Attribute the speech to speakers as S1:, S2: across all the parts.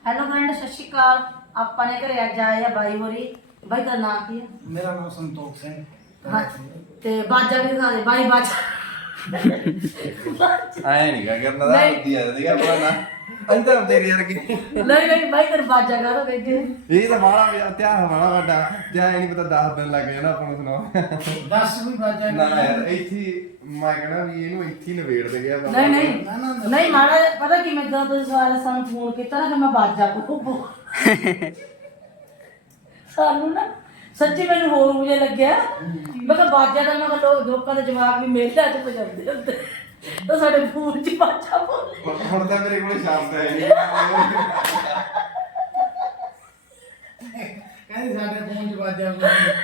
S1: Hello friend, ਸਤਿ ਸ਼੍ਰੀ ਅਕਾਲ। ਆਪਾਂ ਨੇ ਘਰੇ ਅੱਜ ਆਏ ਆ ਬਾਈ ਹੋਰੀ। ਬਾਈ ਦਾ ਨਾਮ ਕੀ ਹੈ?
S2: ਮੇਰਾ ਨਾਮ ਸੰਤੋਖ ਸਿੰਘ।
S1: ਹਾਂ ਤੇ ਬਾਜਾ ਵੀ ਦਿਖਾ ਦੇ ਬਾਈ। ਬਾਜਾ
S3: ਆਏ ਨਹੀਂ ਗਾ ਕਰਨਾ ਦਾ ਹੁੰਦੀ ਆ ਸੀਗਾ ਆਪਣਾ ਨਾ ਅੰਦਰ ਤੇਰੀ ਯਾਰ ਕੀ
S1: ਨਹੀਂ ਬਾਈ ਤੇਰੇ ਬਾਜਾ ਗਾ ਤਾਂ ਵੇਖੇ
S3: ਇਹ ਤਾਂ ਬਾਹਲਾ ਵੀ ਧਿਆਨ ਬੜਾ ਵੱਡਾ ਤੇ ਐ ਨਹੀਂ ਪਤਾ 10 ਦਿਨ ਲੱਗ ਜਾਣਾ ਆਪਾਂ ਨੂੰ ਸੁਣਾਓ।
S2: 10 ਵੀ ਬਾਜਾ
S3: ਨਾ ਯਾਰ ਇੱਥੇ ਮੈਂ ਕਹਿਣਾ ਵੀ ਇਹਨੂੰ ਇੱਥੇ ਹੀ ਨਵੇੜ ਦੇ ਗਿਆ
S1: ਨਹੀਂ ਮਾੜਾ ਪਤਾ ਕੀ ਮੈਂ ਜਦੋਂ ਤੁਸੀਂ ਸਵਾਲ ਸਾਨੂੰ ਫੋਨ ਕੀਤਾ ਨਾ ਕਿ ਮੈਂ ਬਾਜਾ ਕੋ ਸਾਨੂੰ ਨਾ ਸੱਚੀ ਮੈਨੂੰ ਹੋਰ ਮੁਝੇ ਲੱਗਿਆ ਮੈਂ ਕਿਹਾ ਬਾਜਾ ਦਾ ਮੈਂ ਕਿਹਾ ਲੋਕਾਂ ਦੇ ਜਵਾਬ ਵੀ ਮੇਲਾ ਚ ਪਜਾਉਂਦੇ ਹੁੰਦੇ ਤਾਂ ਸਾਡੇ ਫੋਨ ਚ ਬਾਜਾ ਬੋਲੇ।
S3: ਹੁਣ ਤਾਂ ਮੇਰੇ ਕੋਲ ਸ਼ਬਦ ਹੈ ਨਹੀਂ
S2: ਕਹਿੰਦੇ ਸਾਡੇ ਫੋਨ 'ਚ ਬਾਜਾ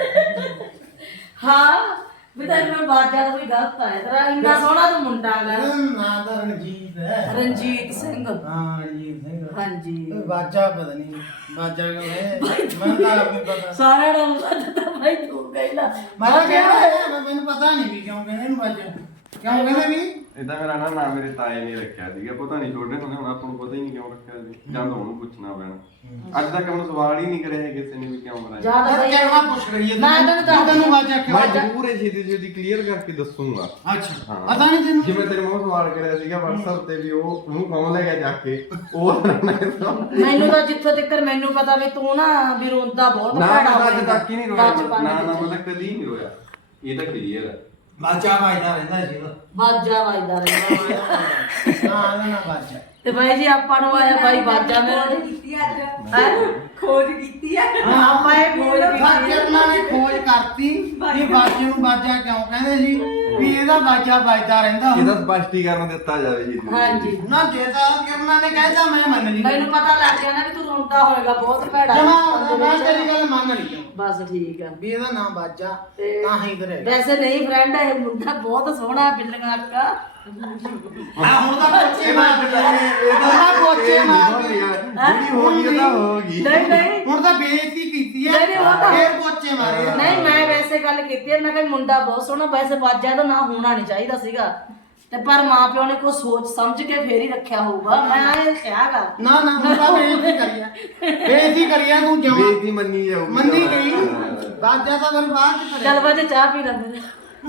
S1: ਹਾਂ ਵੀ ਤਾਂ ਮੈਂ ਬਾਜਾ ਦਾ ਕੋਈ ਗਲਤ ਆਇਆ ਤੇਰਾ ਇੰਨਾ ਸੋਹਣਾ ਤੂੰ ਮੁੰਡਾ ਗਾ।
S2: ਨਾਂ ਤਾਂ ਰਣਜੀਤ ਹੈ।
S1: ਰਣਜੀਤ ਸਿੰਘ।
S2: ਹਾਂ ਰਣਜੀਤ ਸਿੰਘ।
S1: ਹਾਂਜੀ
S2: ਬਾਜਾ ਪਤਾ ਨਹੀਂ ਬਾਜਾ ਕਿਉਂ ਮੈਂ ਤਾਂ ਆਪ ਨਹੀਂ ਪਤਾ।
S1: ਸਾਰਾ ਨਾਮ ਪਤਾ ਭਾਈ ਤੂੰ ਕਹਿਲਾ
S2: ਮੈਂ ਕਿਹਾ ਮੈਨੂੰ ਪਤਾ ਨਹੀਂ ਵੀ ਕਿਉਂ ਕਹਿੰਦੇ ਇਹਨੂੰ ਬਾਜਾ ਕਿਉਂ ਕਹਿੰਦੇ ਵੀ
S3: ਇਦਾਂ ਮੇਰਾ ਨਾ ਮੇਰੇ ਤਾਏ ਨੇ ਰੱਖਿਆ ਸੀਗਾ ਪਤਾ ਨਹੀਂ ਛੋਟੇ ਹੁੰਦੇ ਹੁਣ ਆਪਾਂ ਨੂੰ ਪਤਾ ਹੀ ਨਹੀਂ ਕਿਉਂ ਰੱਖਿਆ ਸੀ ਜਾਂ ਤਾਂ ਉਹਨੂੰ ਪੁੱਛਣਾ ਪੈਣਾ। ਅੱਜ ਤੱਕ ਮੈਨੂੰ ਸਵਾਲ ਹੀ ਨਹੀਂ ਕਰਿਆ ਕਿਸੇ ਨੇ ਵੀ ਕਿਉਂ ਬਣਾਇਆ।
S1: ਜਿਆਦਾ ਭਾਈ
S2: ਕਿਹੜਾ ਪੁੱਛ ਰਹੀ ਹੈ
S1: ਮੈਂ ਤੈਨੂੰ ਦੱਸ
S2: ਤੈਨੂੰ ਬਾਜਾ ਕਿਉਂ
S3: ਮੈਂ ਜ਼ਰੂਰ ਇਹ ਛੇਤੀ ਕਲੀਅਰ ਕਰਕੇ ਦੱਸੂਗਾ।
S2: ਅੱਛਾ ਪਤਾ ਨਹੀਂ ਤੈਨੂੰ
S3: ਜਿਵੇਂ ਤੇਰੇ ਮੂੰਹ ਸਵਾਲ ਕਰਿਆ ਸੀਗਾ WhatsApp ਤੇ ਵੀ ਉਹਨੂੰ ਕੌਣ ਲੈ ਗਿਆ ਜਾ ਕੇ ਉਹ
S1: ਮੈਨੂੰ ਤਾਂ ਜਿੱਥੋਂ ਤੱਕ ਮੈਨੂੰ ਪਤਾ ਵੀ ਤੂੰ ਨਾ ਵੀ ਰੋਂਦਾ ਬਹੁਤ
S3: ਨਾ
S1: ਭੈੜਾ
S3: ਅੱਜ ਤੱਕ ਹੀ ਨਹੀਂ ਰੋਇਆ
S1: ਬਚਪਨ
S3: ਨਾ
S1: ਵਿੱਚ।
S3: ਮਤਲਬ ਕਦੀ ਨਹੀਂ ਰੋਇਆ ਇਹ ਤਾਂ ਕਲੀਅਰ ਹੈ।
S2: ਬਾਜਾ ਵਾਜਦਾ ਰਹਿੰਦਾ ਸੀ ਉਹ
S1: ਬਾਜਾ ਵੱਜਦਾ ਰਹਿੰਦਾ।
S2: ਹਾਂ ਨਾ ਬਾਜਾ
S1: ਤੇ ਬਾਈ ਜੀ ਆਪਾਂ ਨੂੰ ਆਇਆ ਬਾਈ ਬਾਜਾ ਮੇਰੇ
S4: ਕੀਤੀ ਅੱਜ ਖੋਜ ਕੀਤੀ ਆ।
S2: ਹਾਂ
S1: ਆਪਾਂ ਇਹ ਖੋਜ ਕੀਤੀ ਹੈ।
S2: ਉਹਨਾਂ ਨੇ ਖੋਜ ਕਰਤੀ ਵੀ ਬਾਜੇ ਨੂੰ ਬਾਜਾ ਕਿਉਂ ਕਹਿੰਦੇ ਸੀ ਵੀ ਇਹਦਾ ਬਾਜਾ ਵੱਜਦਾ ਰਹਿੰਦਾ
S3: ਇਹਦਾ ਸਪਸ਼ਟੀਕਰਨ ਦਿੱਤਾ ਜਾਵੇ ਜੀ।
S1: ਹਾਂਜੀ
S2: ਨਾ ਦੇਦਾ ਕਿਰਨਾਂ ਨੇ ਕਹਿਤਾ ਮੈਂ ਮੰਨ ਲਈ
S1: ਮੈਨੂੰ ਪਤਾ ਲੱਗ ਗਿਆ ਨਾ ਵੀ ਤੂੰ ਰੋਂਦਾ ਹੋਏਗਾ ਬਹੁਤ ਭੈੜਾ
S2: ਜਮਾ ਮੈਂ ਤੇਰੀ ਗੱਲ ਮੰਨ ਲਈ ਕਿਉਂ
S1: ਬਸ ਠੀਕ ਆ।
S2: ਵੀ ਇਹਦਾ ਨਾਮ ਬਾਜਾ
S1: ਤੇ
S2: ਤਾਂ ਹੀ ਕਰੇ
S1: ਵੈਸੇ ਨਹੀਂ ਫਰੈਂਡ ਇਹ ਮੁੰਡਾ ਬਹੁਤ ਸੋਹਣਾ ਬਿੱਲੀਆਂ ਅੱਖਾਂ।
S2: ਆ ਹੁਣ ਤਾਂ ਬੱਚੇ ਮਾਰਦੇ ਇਹਦਾ ਬੱਚੇ ਮਾਰਦੇ
S3: ਜਿਹੜੀ ਹੋ ਗਈ ਉਹ ਤਾਂ ਹੋ ਗਈ।
S1: ਨਹੀਂ
S2: ਹੁਣ ਤਾਂ ਬੇਇੱਜ਼ਤੀ ਕੀਤੀ ਹੈ
S1: ਨਹੀਂ, ਉਹ ਤਾਂ-
S2: ਫੇਰ ਬੱਚੇ ਮਾਰੇ
S1: ਨਹੀਂ ਮੈਂ ਵੈਸੇ ਗੱਲ ਕੀਤੀ ਹੈ ਮੈਂ ਕਿਹਾ ਮੁੰਡਾ ਬਹੁਤ ਸੋਹਣਾ ਵੈਸੇ ਬਾਜਾ ਦਾ ਨਾਂ ਹੋਣਾ ਨਹੀਂ ਚਾਹੀਦਾ ਸੀਗਾ ਤੇ ਪਰ ਮਾਂ ਪਿਓ ਨੇ ਕੋਈ ਸੋਚ ਸਮਝ ਕੇ ਫੇਰ ਹੀ ਰੱਖਿਆ ਹੋਊਗਾ। ਮੈਂ ਇਹ ਕਿਹਾਗਾ
S2: ਨਾ ਨਾ ਹੁਣ ਤਾਂ ਬੇਇੱਜ਼ਤੀ ਕਰੀਆ ਤੂੰ ਜਮਾ
S3: ਬੇਇੱਜ਼ਤੀ ਮੰਨੀ ਜਾਊਗੀ
S2: ਮੰਨੀ ਗਈ ਬਾਜਾ ਤਾਂ ਫਿਰ ਬਾਅਦ ਚ ਕਰੇ
S1: ਚੱਲ ਬਾਜਾ ਚਾਹ ਪੀ ਲੈਂਦੇ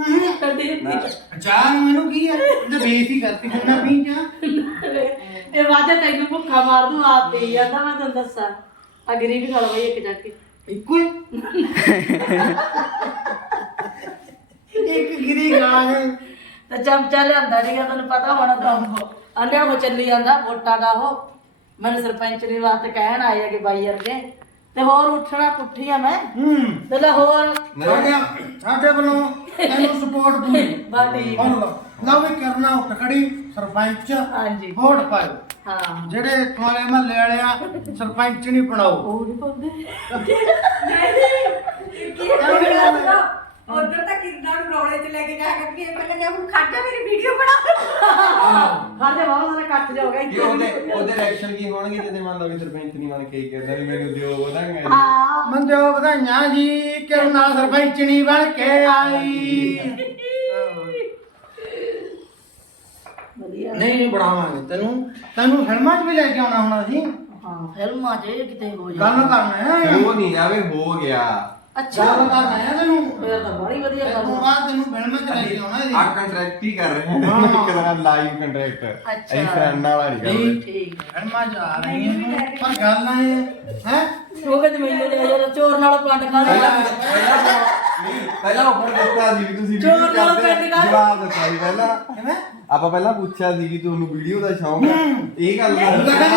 S2: ਚਾਹ ਨੂੰ ਇਹਨੂੰ ਕੀ ਹੈ ਤੇ ਬੇਇੱਜ਼ਤੀ ਕਰਤੀ ਹੁਣ ਨਾ ਪੀ ਚਾਹ
S1: ਇਹ ਬਾਜਾ ਤੈਨੂੰ ਭੁੱਖਾ ਮਾਰ ਦੂ ਆਪ ਪੀ ਜਾਂਦਾ ਮੈਂ ਤੁਹਾਨੂੰ ਦੱਸਾਂ ਅਗਰੀ ਵੀ ਖਾ ਲਓ ਬਈ ਇੱਕ ਜਾ ਕੇ
S2: ਇੱਕੋ ਹੀ ਇੱਕ ਗਿਰੀ ਗਾਂ ਹੈ
S1: ਤੇ ਚਮਚਾ ਲਿਆਂਦਾ ਸੀਗਾ ਤੈਨੂੰ ਪਤਾ ਹੋਣਾ ਤਾਂ ਅੰਡਿਆ ਹੋ ਚੱਲੀ ਜਾਂਦਾ ਵੋਟਾਂ ਦਾ ਉਹ ਮੈਨੂੰ ਸਰਪੰਚ ਨੇ ਵਾਸਤੇ ਕਹਿਣ ਆਏ ਆ ਕਿ ਬਾਈ ਵਰਗੇ ਤੇ ਹੋਰ ਉੱਠਣਾ ਪੁੱਠੀਆਂ ਮੈਂ ਤੇ ਲਾਹੌਰ
S2: ਸਾਡੇ ਵੱਲੋਂ ਤੈਨੂੰ ਸਪੋਰਟ ਪੂਰੀ
S1: ਬਸ ਠੀਕ ਆ।
S2: ਲਓ ਵੀ ਕਰਨਾ ਉੱਠ ਖੜੀ ਸਰਪੰਚ
S1: ਹਾਂਜੀ
S2: ਵੋਟ ਪਾਓ
S1: ਹਾਂ
S2: ਜਿਹੜੇ ਤੁਹਾਡੇ ਮਹੱਲੇ ਵਾਲੇ ਆ ਸਰਪੰਚ ਨਹੀਂ ਬਣਾਓ
S1: ਉਹ ਨਹੀਂ ਪਾਉਂਦੇ
S4: ਉਧਰ ਤਾਂ ਕਿੰਨਾ ਨੂੰ ਰੌਲੇ ਚ ਲੈ ਕੇ ਜਾ ਕੇ ਇਹ ਪਹਿਲਾਂ ਹੁਣ ਖੜ ਜਾ ਮੇਰੀ ਵੀਡੀਓ ਬਣਾ।
S1: ਹਰ ਦੇ ਬਹੁਤ ਸਾਰੇ ਕੱਟ ਜਾ ਹੋ
S3: ਕਿ
S1: ਗਿਆ
S3: ਉਹਦੇ ਰਿਐਕਸ਼ਨ ਕੀ ਹੋਣਗੇ ਜਦੋਂ ਮੰਨ ਲਓ ਵੀ ਸਰਪੰਚ ਨਹੀਂ ਮੰਨ ਕੇ ਕਹਿੰਦਾ ਵੀ ਮੈਨੂੰ ਦਿਓ ਵਧਾਂਗਾ
S1: ਹਾਂ
S2: ਮੰਜੋ ਵਧਾਈਆਂ ਜੀ ਕਿਰਨਾ ਸਰਪੰਚਣੀ ਬਣ ਕੇ ਆਈ
S1: ਵਧੀਆ
S2: ਨਹੀਂ ਬਣਾਵਾਂਗੇ ਤੈਨੂੰ ਫਿਲਮਾਂ 'ਚ ਵੀ ਲੈ ਕੇ ਆਉਣਾ ਹੁਣ ਅਸੀਂ
S1: ਹਾਂ ਫਿਲਮਾਂ 'ਚ ਇਹ ਕਿਤੇ ਹੋ
S2: ਗੱਲ
S1: ਜਾ
S2: ਕਰਨਾ ਹੈ
S3: ਹੋ ਨਹੀਂ ਜਾਵੇ ਹੋ ਗਿਆ
S1: ਅੱਛਾ
S2: ਗੱਲ ਕਰਨਾ ਹੈ ਤੈਨੂੰ
S1: ਫੇਰ ਤਾਂ ਬੜੀ ਵਧੀਆ ਗੱਲ
S2: ਤੈਨੂੰ ਬਾਅਦ ਤੈਨੂੰ ਫਿਲਮਾਂ 'ਚ ਲੈ ਕੇ ਆਉਣਾ
S3: ਆ
S2: ਜੀ
S3: ਕੰਟਰੈਕਟ ਹੀ ਕਰ ਰਹੇ ਹਾਂ ਇੱਕ ਤਰ੍ਹਾਂ ਲਾਈਵ ਕੰਟਰੈਕਟ
S1: ਅੱਛਾ।
S3: ਇਹ ਫਰੈਂਡ ਵਾਲਾ ਨਹੀਂ ਕਰ
S2: ਨਹੀਂ।
S3: ਰਹੇ
S1: ਠੀਕ
S2: ਫਿਲਮਾਂ 'ਚ ਆ ਰਹੀਆਂ ਤੂੰ ਪਰ ਗੱਲ ਨਾ ਇਹ ਹੈ
S1: ਉਹ ਕਹਿੰਦੇ ਮੈਨੂੰ ਲੈ ਜਾ ਚੋਰ ਨਾਲ ਪੰਡ ਖਾ ਲਿਆ
S3: ਪਹਿਲਾਂ ਉੱਪਰ ਦਿੱਤਾ ਸੀ ਵੀ ਤੁਸੀਂ
S1: ਚੋਰ
S3: ਵੀਡੀਓ
S1: ਨਾਲ
S3: ਕਰਦੇ
S1: ਪਿੰਡ ਕਰ।
S3: ਜਵਾਬ ਦਿੱਤਾ ਸੀ ਪਹਿਲਾਂ
S2: ਕਿਵੇਂ
S3: ਆਪਾਂ ਪਹਿਲਾਂ ਪੁੱਛਿਆ ਸੀ ਕਿ ਤੁਹਾਨੂੰ ਵੀਡੀਓ ਦਾ ਸ਼ੌਂਕ ਹੈ ਇਹ ਗੱਲ
S2: ਨਾ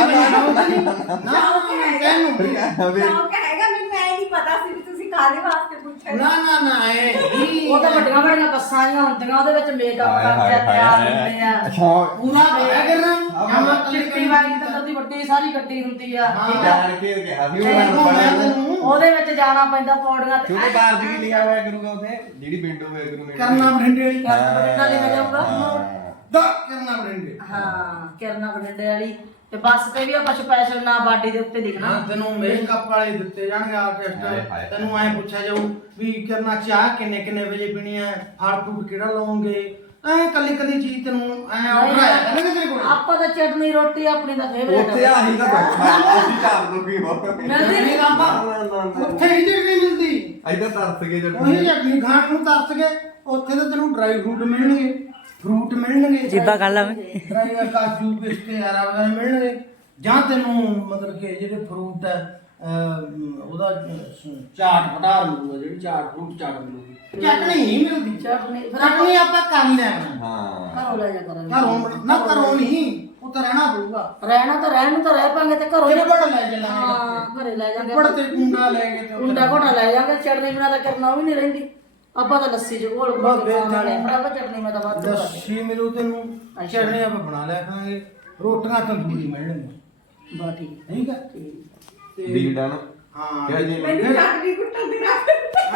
S2: ਤੈਨੂੰ
S4: ਸ਼ੌਕ ਹੈਗਾ ਮੈਨੂੰ ਐ ਨਹੀਂ ਪਤਾ ਸੀ ਵੀ ਤੁਸੀਂ ਕਾਹਦੇ ਵਾਸਤੇ ਪੁੱਛਿਆ।
S2: ਨਾ ਇਹ
S1: ਉਹ ਤਾਂ ਵੱਡੀਆਂ ਵੱਡੀਆਂ ਬੱਸਾਂ ਜੀਆਂ ਹੁੰਦੀਆਂ ਉਹਦੇ ਵਿੱਚ ਮੇਕਅਪ ਕਰਦੇ ਆ ਤਿਆਰ ਹੁੰਦੇ ਆ
S3: ਸ਼ੌਂਕ
S2: ਪੂਰਾ ਹੋਇਆ ਕਰਨਾ ਜਮਾ
S1: ਚਿੱਟੀ ਵਾਲੀ ਤਾਂ ਦੀ ਵੱਡੀ ਸਾਰੀ ਗੱਡੀ ਹੁੰਦੀ ਆ ਠੀਕ ਆ
S3: ਜਾਣ ਕੇ ਕਿਹਾ ਸੀ ਉਹ ਮੈਂ ਪੜਿਆ
S1: ਉਹਦੇ ਵਿੱਚ ਜਾਣਾ ਪੈਂਦਾ ਪੌੜੀਆਂ ਤੇ
S3: ਕਿਉਂਕਿ ਕਾਰਜ ਕੀ ਲਿਖਿਆ ਹੋਇਆ ਕਰੂਗਾ ਉਥੇ ਜਿਹੜੀ ਵਿੰਡੋ ਹੋਇਆ ਕਰੂ
S2: ਕਰਨਾ ਬਰਿੰਡੇ ਵਾਲੀ
S1: ਬਠਿੰਡਾ ਲੈ ਕੇ ਜਾਊਗਾ
S2: ਦਾ ਕਰਨਾ ਬਰਿੰਡੇ
S1: ਹਾਂ ਕਿਰਨਾ ਬਠਿੰਡੇ ਵਾਲੀ ਤੇ ਬੱਸ ਤੇ ਵੀ ਆਪਾਂ ਸਪੈਸ਼ਲ ਨਾ ਬਾਡੀ ਦੇ ਉੱਤੇ ਲਿਖਣਾ
S2: ਹਾਂ ਤੈਨੂੰ ਮੇਕਅਪ ਵਾਲੇ ਦਿੱਤੇ ਜਾਣਗੇ
S3: ਹਾਏ
S2: ਆਰਟਿਸਟ
S3: ਹਾਏ।
S2: ਤੈਨੂੰ ਐ ਪੁੱਛਿਆ ਜਾਊ ਵੀ ਕਰਨਾ ਚਾਹ ਕਿੰਨੇ ਵਜੇ ਪੀਣੀ ਹੈ ਫਲ ਫਰੂਟ ਕਿਹੜਾ ਲਓਗੇ ਐ ਕੱਲੀ ਕੱਲੀ ਚੀਜ਼ ਤੈਨੂੰ ਐ ਆਰਡਰ ਆਇਆ ਕਰਨਗੇ ਤੇਰੇ ਕੋਲ।
S1: ਆਪਾਂ ਤਾਂ ਚਟਨੀ ਰੋਟੀ ਆਪਣੀ ਦਾ ਫੇਵਰੇਟ
S3: ਉੱਥੇ ਆਹੀ ਤਾਂ ਬੈਠਾ ਅਸੀਂ ਚਾਰ ਲੋਕ ਹੀ ਹੋ
S2: ਨਹੀਂ ਬਾਬਾ ਉੱਥੇ ਹੀ ਚਟਨੀ ਮਿਲਦੀ।
S3: ਇਦਾਂ ਤਰਸ ਗਏ ਜਦ
S2: ਉਹੀ ਚਟਨੀ ਖਾਣ ਨੂੰ ਤਰਸ ਗਏ। ਉੱਥੇ ਤਾਂ ਤੈਨੂੰ ਡਰਾਈ ਫਰੂਟ ਮਿਲਣਗੇ, ਫਰੂਟ ਮਿਲਣਗੇ,
S5: ਜੀਬਾ ਕਰ ਲਾਵੇਂ
S2: ਡਰਾਈ ਕਾਜੂ ਪਿਸਤੇ ਆਰਾ ਵਗੈਰਾ ਮਿਲਣਗੇ। ਜਾਂ ਤੈਨੂੰ ਮਤਲਬ ਕਿ ਜਿਹੜੇ ਫਰੂਟ ਹੈ ਉਹਦਾ ਚਾਟ ਪਟਾਰ ਮਿਲੂਗਾ, ਜਿਹੜੀ ਚਾਟ ਫਰੂਟ ਚਾਟ ਮਿਲੂਗੀ। ਚਟਨੀ ਨਹੀਂ ਮਿਲਦੀ। ਚਟਨੀ ਆਪਾਂ ਕਰ ਲੈਣਾ।
S3: ਹਾਂ
S1: ਘਰੋਂ ਲੈ ਜਾ ਕਰਾਂਗੇ।
S2: ਘਰੋਂ ਨਾ ਘਰੋਂ ਨਹੀਂ, ਉਹ ਤਾਂ ਰਹਿਣਾ ਪਊਗਾ।
S1: ਰਹਿਣਾ ਤਾਂ ਰਹਿਣ ਨੂੰ ਤਾਂ ਰਹਿ ਪਾਂਗੇ ਤੇ ਘਰੋਂ ਹੀ
S2: ਚਿੱਬੜ ਲੈ ਚੱਲਾਂਗੇ।
S1: ਹਾਂ ਘਰੇ ਲੈ ਜਾਾਂਗੇ।
S2: ਚਿੱਬੜ ਤੇ ਕੁੰਡਾ ਲੈ ਕੇ ਤੇ
S1: ਕੁੰਡਾ ਘੋਟਾ ਲੈ ਜਾਾਂਗੇ। ਚਟਨੀ ਬਿਨਾ ਤਾਂ ਕਰਨਾ ਉਹ ਵੀ ਨਹੀਂ ਰਹਿੰਦੀ। ਆਪਾਂ ਤਾਂ ਲੱਸੀ ਚ ਘੋਲ ਘੋਲ ਕੇ ਖਾਣ ਵਾਲੇ ਪਰ ਆਪਾਂ ਚਟਨੀ ਮੈਂ ਤਾਂ ਵੱਧ ਕਰਦੇ।
S2: ਲੱਸੀ ਮਿਲੂ ਤੈਨੂੰ, ਚਟਨੀ ਆਪਾਂ ਬਣਾ ਲਿਆ ਕਰਾਂਗੇ। ਰੋਟੀਆਂ ਤੰਦੂਰੀ ਮਿਲਣਗੀਆਂ।
S1: ਬਾ ਠੀਕ
S2: ਠੀਕ ਹੈ ਤੇ
S3: ਡੀਡਾ ਨਾ
S2: ਹਾਂ
S3: ਕਿਹਾ ਜੀ
S4: ਮੈਨੂੰ ਚਟਨੀ ਕੁੱਟਣ ਦੀ ਰੱਖ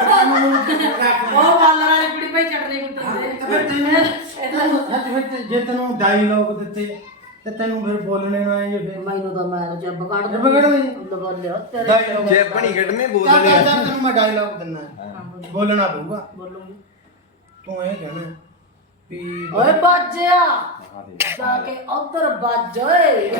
S1: ਉਹ ਵਾਲਾ ਵਾਲੀ ਕੁੜੀ ਭਾਈ ਚਟਨੀ ਕੁੱਟਦੇ
S2: ਜੇ ਤੈਨੂੰ ਡਾਇਲੌਗ ਦਿੱਤੇ ਤੇ ਤੈਨੂੰ ਫਿਰ ਬੋਲਣੇ ਨਾ ਆਏ ਫਿਰ
S1: ਮੈਨੂੰ ਤਾਂ ਮੈਂ ਜੱਬ ਕੱਢ
S2: ਜੱਬ ਕੱਢ ਦੇ।
S1: ਬੋਲਿਆ ਤੇਰੇ
S2: ਡਾਇਲੌਗ
S3: ਜੇ ਬਣੀ ਕੱਢਨੇ
S2: ਚੱਲ
S3: ਬੋਲਣੇ ਆ।
S2: ਤੈਨੂੰ ਮੈਂ ਡਾਇਲੌਗ ਦਿੰਦਾ, ਬੋਲਣਾ ਪਊਗਾ।
S1: ਬੋਲੂਗੀ।
S2: ਤੂੰ ਇਹ ਕਹਿਣਾ ਵੀ
S1: ਓਏ ਬਾਜਿਆ ਜਾ ਕੇ ਉਧਰ ਵੱਜ ਓਏ।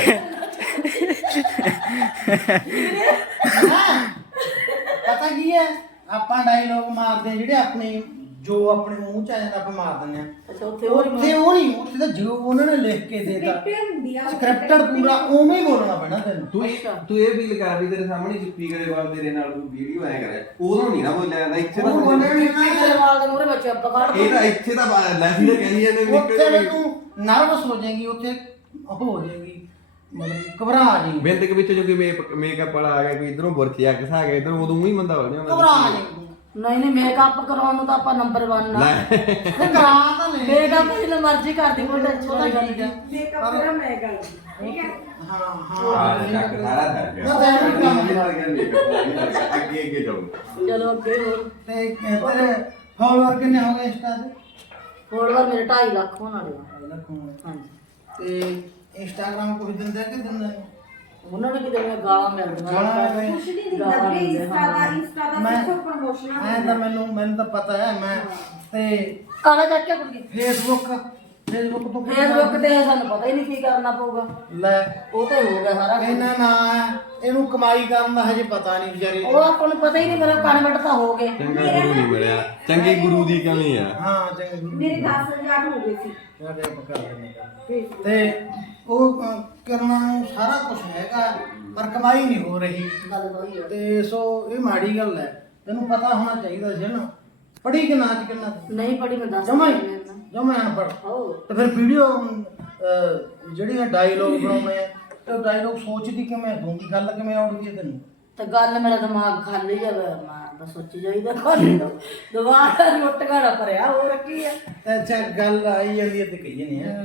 S2: ਪਤਾ ਕੀ ਹੈ, ਆਪਾਂ ਡਾਇਲੌਗ ਮਾਰਦੇ ਆ ਜਿਹੜੇ ਆਪਣੇ ਜੋ ਆਪਣੇ ਮੂੰਹ ਚ ਆ ਜਾਂਦਾ ਆਪਾਂ ਮਾਰ ਦਿੰਦੇ ਆ।
S1: ਅੱਛਾ ਉੱਥੇ ਹੋਰ
S2: ਉੱਥੇ ਉਹ ਨਹੀਂ, ਉੱਥੇ ਤਾਂ ਜੋ ਉਹਨਾਂ ਨੇ ਲਿਖ ਕੇ ਦੇਤਾ
S4: ਹੁੰਦੀ ਆ
S2: ਸਕ੍ਰਿਪਟਡ ਪੂਰਾ ਉਵੇਂ ਹੀ ਬੋਲਣਾ ਪੈਣਾ ਤੈਨੂੰ।
S3: ਤੂੰ ਇਹ ਫੀਲ ਕਰ ਵੀ ਤੇਰੇ ਸਾਹਮਣੇ ਚੁੱਪੀ ਗਰੇਵਾਲ ਤੇਰੇ ਨਾਲ ਕੋਈ ਵੀਡੀਓ ਆਇਆ ਕਰੇ ਉਦੋਂ ਨਹੀਂ ਨਾ ਬੋਲਿਆ ਜਾਂਦਾ। ਇੱਥੇ ਤਾਂ
S2: ਉਹ ਬੋਲਣਾ ਨਹੀਂ
S1: ਤੇਰੇ ਵਾਲ ਦੇ ਮੂਹਰੇ ਬੱਚੇ ਅੱਬ ਕੱਢ
S3: ਇਹ ਤਾਂ ਇੱਥੇ ਤਾਂ ਲੈਸੀ ਤਾਂ ਕਹਿੰਦੀ ਜਾਂਦੇ ਵੀ
S2: ਉੱਥੇ ਵੀ ਤੂੰ ਨਰਵਸ ਹੋ ਜਾਏਗੀ, ਉੱਥੇ ਉਹ ਹੋ ਜਾਏਗੀ, ਮਤਲਬ ਘਬਰਾ ਜਾਏਗੀ।
S3: ਬਿੰਦ ਕੇ ਵਿੱਚ ਜੋ ਕਿ ਮੇਕਅਪ ਵਾਲਾ ਆ ਗਿਆ ਕੋਈ ਇਧਰੋਂ ਬੁਰਚਿਆ ਘਸਾ ਗਿਆ ਇਧਰੋਂ ਉਦੋਂ ਹੀ ਬੰਦਾ ਹੋ ਜਾਂਦਾ।
S2: ਘਬਰਾ ਜਾਏਗੀ ਤੂੰ।
S1: ਨਹੀਂ ਨਹੀਂ ਮੇਕਅਪ ਕਰਾਉਣ ਨੂੰ ਤਾਂ ਆਪਾਂ ਨੰਬਰ 1 ਆ।
S2: ਕਰਾ ਤਾਂ ਲੈ
S1: ਮੇਕਅਪ ਜਿੰਨਾ ਮਰਜ਼ੀ ਕਰਦੀ ਕੋਈ ਟੈਨਸ਼ਨ ਵਾਲੀ ਗੱਲ ਨਹੀਂ।
S4: ਮੇਕਅਪ ਦਾ ਮੈਂ ਗੱਲ ਠੀਕ ਹੈ।
S2: ਹਾਂ
S3: ਹਾਂ ਚੱਕ ਸਾਰਾ ਧਰ ਗਿਆ
S2: ਮੈਂ ਤਾਂ ਇਹ ਵੀ ਕੰਮ
S3: ਅੱਗੇ ਅੱਗੇ ਜਾਊ।
S1: ਚਲੋ ਅੱਗੇ ਹੋਰ
S2: ਤੇ ਤੇਰੇ ਫਾਲੋਅਰ ਕਿੰਨੇ ਹੋ ਗਏ ਇੰਸਟਾ ਤੇ?
S1: ਫੋਲੋਅਰ ਮੇਰੇ 2.5 ਲੱਖ ਹੋਣ ਵਾਲੇ ਆ। ਹਾਂਜੀ
S2: ਤੇ ਇੰਸਟਾਗ੍ਰਾਮ ਕੋਈ ਦਿੰਦਾ ਕਿ ਦਿੰਦਾ ਨਹੀਂ?
S1: ਉਹਨਾਂ ਨੂੰ ਕਿਤੇ ਮੈਂ ਗਾਲਾਂ ਮਿਲਦੀਆਂ
S4: ਕੁਛ ਨਹੀਂ ਦਿੰਦਾ ਵੀ ਇੰਸਟਾ ਦਾ ਸਿਰਫ ਪ੍ਰਮੋਸ਼ਨ
S2: ਐਂ ਤਾਂ ਮੈਨੂੰ ਤਾਂ ਪਤਾ ਹੈ। ਮੈਂ ਤੇ
S1: ਕਾਲਾ ਚੱਕ ਕੇ ਕੁੜੀ
S2: ਫੇਸਬੁੱਕ ਤੋਂ
S1: ਫੇਸਬੁੱਕ ਤੇ ਸਾਨੂੰ ਪਤਾ ਹੀ ਨਹੀਂ ਕੀ ਕਰਨਾ ਪਊਗਾ।
S2: ਲੈ
S1: ਉਹ ਤੇ ਹੋ ਗਿਆ ਸਾਰਾ ਕੁਝ।
S2: ਇਹਨਾਂ ਨਾ ਇਹਨੂੰ ਕਮਾਈ ਕਰਨ ਦਾ ਹਜੇ ਪਤਾ ਨਹੀਂ ਵਿਚਾਰੇ।
S1: ਉਹ ਆਪਾਂ ਨੂੰ ਪਤਾ ਹੀ ਨਹੀਂ ਮੇਰਾ ਕਨਵਰਟ ਤਾਂ ਹੋ ਗਏ।
S3: ਚੰਗਾ ਗੁਰੂ ਨਹੀਂ ਮਿਲਿਆ, ਚੰਗੇ ਗੁਰੂ ਦੀ ਕਮੀ ਆ।
S2: ਹਾਂ ਚੰਗੇ ਗੁਰੂ
S4: ਮੇਰੇ 10,000 ਹੋ ਗਏ ਸੀ।
S2: ਸਾਡੇ ਆਪਾਂ ਕਰ ਲੈਂਦੇ ਹਾਂ। ਤੇ ਉਹ ਕਰਨਾ ਨੂੰ ਸਾਰਾ ਕੁਝ ਹੈਗਾ ਪਰ ਕਮਾਈ ਨਹੀਂ ਹੋ ਰਹੀ।
S1: ਗੱਲ ਤਾਂ ਉਹੀ ਆ।
S2: ਤੇ ਸੋ ਇਹ ਮਾੜੀ ਗੱਲ ਹੈ। ਤੈਨੂੰ ਪਤਾ ਹੋਣਾ ਚਾਹੀਦਾ ਸੀ ਨਾ। ਪੜ੍ਹੀ ਕਿ ਨਾ ਅੱਜ ਕਿੰਨਾ
S1: ਨਹੀਂ ਪੜੀ ਮੈਂ ਦੱਸ
S2: ਜਮਾ ਅਨਪੜ੍ਹ।
S1: ਹੋ
S2: ਤੇ ਫਿਰ ਵੀਡੀਓ ਜਿਹੜੀਆਂ ਡਾਇਲੋਗ ਬਣਾਉਣੇ ਆ ਤੇ ਡਾਇਲੋਗ ਸੋਚਦੀ ਕਿਵੇਂ ਦੂੰਗੀ, ਗੱਲ ਕਿਵੇਂ ਆਉਣੀ ਹੈ ਤੈਨੂੰ?
S1: ਤੇ ਗੱਲ ਮੇਰਾ ਦਿਮਾਗ ਖਾਲੀ ਜਾਵੇ ਮੈਂ ਤਾਂ ਸੋਚੀ ਜਾਈਦਾ ਖਾਲੀ ਦੁਬਾਰਾ ਲੁੱਟ ਘੜਾ ਭਰਿਆ ਹੋ ਰੱਖੀ ਆ।
S2: ਤੇ ਅੱਛਾ ਗੱਲ ਆਈ ਜਾਂਦੀ ਹੈ ਤੇ ਕਹੀ ਜਾਂਦੇ ਆ।